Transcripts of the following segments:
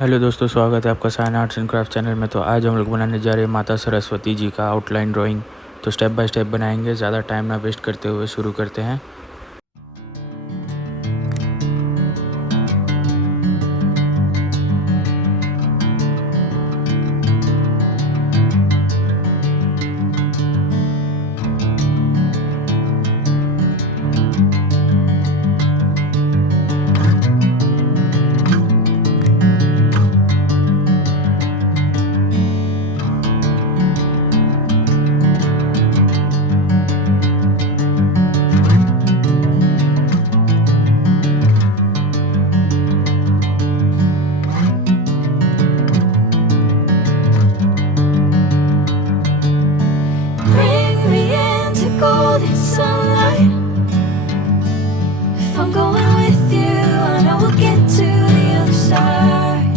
Hello दोस्तों, स्वागत है आपका sign arts and craft channel में। तो आज हम लोग बनाने जा रहे हैं माता सरस्वती जी का आउटलाइन ड्राइंग। तो स्टेप बाय स्टेप बनाएंगे, ज़्यादा टाइम ना वेस्ट करते हुए शुरू करते हैं। Bring me into golden sunlight. If I'm going with you, I know we'll get to the other side.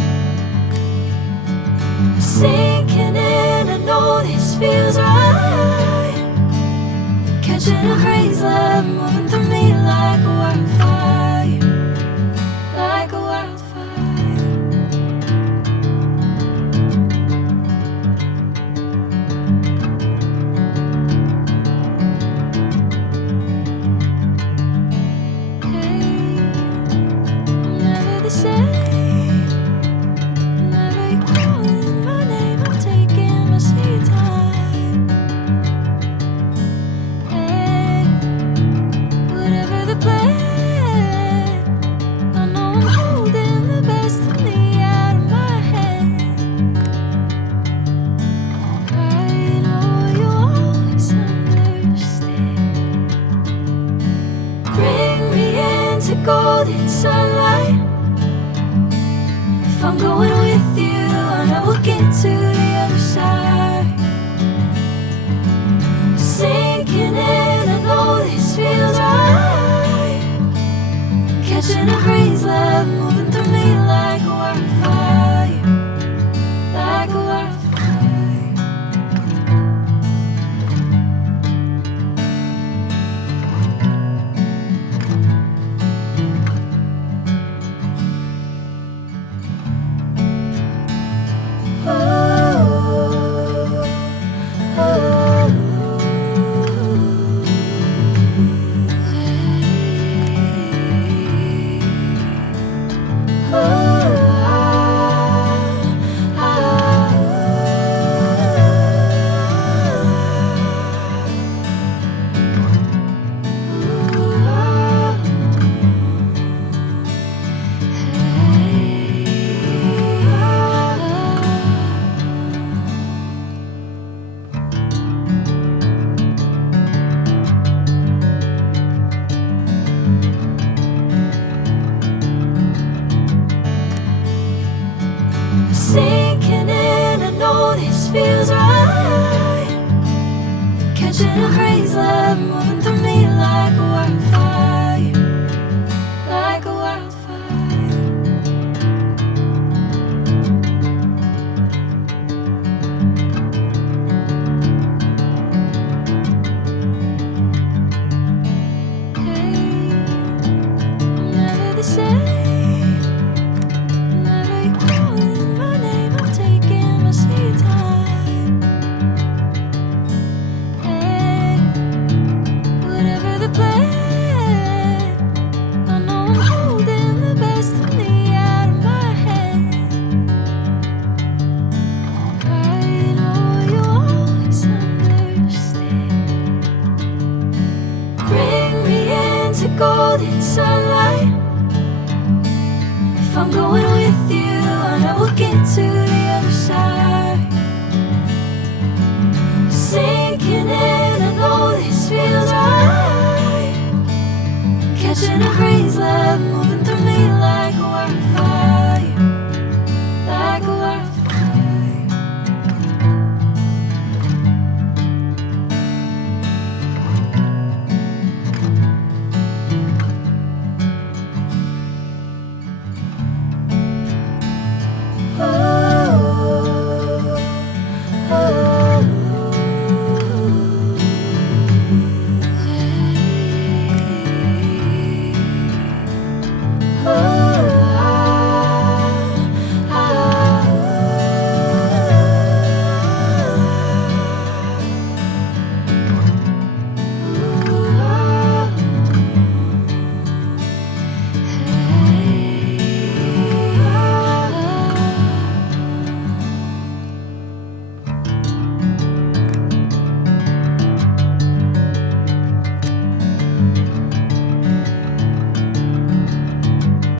Sinking in, I know this feels right. Catching a breeze, love moving through me like a wildfire, like a wildfire. Never the same. Whenever you're calling my name, I'm taking my sweet time. Hey, whatever the plan, I know I'm holding the best of me out of my hand. I know you'll always understand. Bring me into golden sunlight. If I'm going with you, I know we'll get to the other side. Sinking in, I know this feels right. Catching a breeze, love moving through me like a wildfire, like a wildfire. Sinking in, I know this feels right. Catching a breeze, love moving through me like a wildfire, like a wildfire. Hey, I'm never the same. Whenever you're calling my name, I'm taking my sweet time. Hey, whatever the plan, I know I'm holding the best of me out of my hand. I know you'll always understand. Bring me into golden sunlight. If I'm going with you, I know we'll get to the other side. Sinking in, I know this feels right. Catching a breeze, love moving through me like a wildfire.